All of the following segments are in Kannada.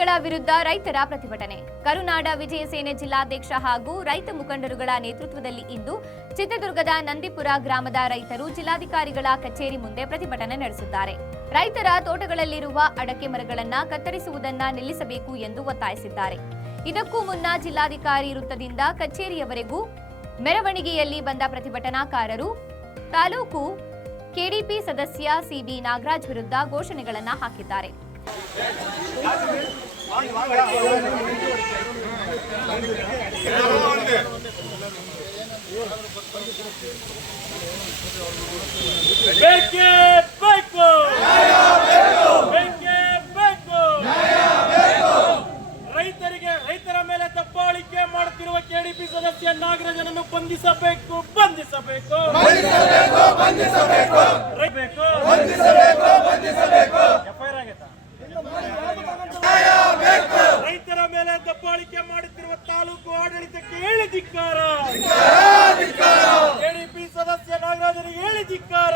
ರೈತರ ಪ್ರತಿಭಟನೆ. ಕರುನಾಡ ವಿಜಯಸೇನೆ ಜಿಲ್ಲಾಧ್ಯಕ್ಷ ಹಾಗೂ ರೈತ ಮುಖಂಡರುಗಳ ನೇತೃತ್ವದಲ್ಲಿ ಇಂದು ಚಿತ್ರದುರ್ಗದ ನಂದಿಪುರ ಗ್ರಾಮದ ರೈತರು ಜಿಲ್ಲಾಧಿಕಾರಿಗಳ ಕಚೇರಿ ಮುಂದೆ ಪ್ರತಿಭಟನೆ ನಡೆಸಿದ್ದಾರೆ ರೈತರ ತೋಟಗಳಲ್ಲಿರುವ ಅಡಕೆ ಮರಗಳನ್ನ ಕತ್ತರಿಸುವುದನ್ನ ನಿಲ್ಲಿಸಬೇಕು ಎಂದು ಒತ್ತಾಯಿಸಿದ್ದಾರೆ. ಇದಕ್ಕೂ ಮುನ್ನ ಜಿಲ್ಲಾಧಿಕಾರಿ ವೃತ್ತದಿಂದ ಕಚೇರಿಯವರೆಗೂ ಮೆರವಣಿಗೆಯಲ್ಲಿ ಬಂದ ಪ್ರತಿಭಟನಾಕಾರರು ತಾಲೂಕು ಕೆಡಿಪಿ ಸದಸ್ಯ ಸಿಬಿ ನಾಗರಾಜ್ ವಿರುದ್ಧ ಘೋಷಣೆಗಳನ್ನು ಹಾಕಿದ್ದಾರೆ. ಬೇಕೇ ಬೇಕು? ಬೇಕೇ ಬೇಕು? ರೈತರಿಗೆ ರೈತರ ಮೇಲೆ ದಬ್ಬಾಳಿಕೆ ಮಾಡುತ್ತಿರುವ ಕೆಡಿಪಿ ಸದಸ್ಯ ನಾಗರಾಜನನ್ನು ಬಂಧಿಸಬೇಕು ಬಂಧಿಸಬೇಕು. ಬಂಧಿಸಬೇಕು ಬೇಕು. ಮಾಡುತ್ತಿರುವ ತಾಲೂಕು ಆಡಳಿತಕ್ಕೆ ಹೇಳಿ ಧಿಕ್ಕಾರ. ಎಡಿಪಿ ಸದಸ್ಯ ನಾಗರಾಜರಿಗೆ ಹೇಳಿ ಧಿಕ್ಕಾರ.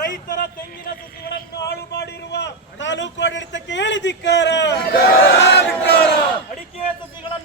ರೈತರ ತೆಂಗಿನ ಸಸಿಗಳನ್ನು ಹಾಳು ಮಾಡಿರುವ ತಾಲೂಕು ಆಡಳಿತಕ್ಕೆ ಹೇಳಿ ಧಿಕ್ಕಾರ.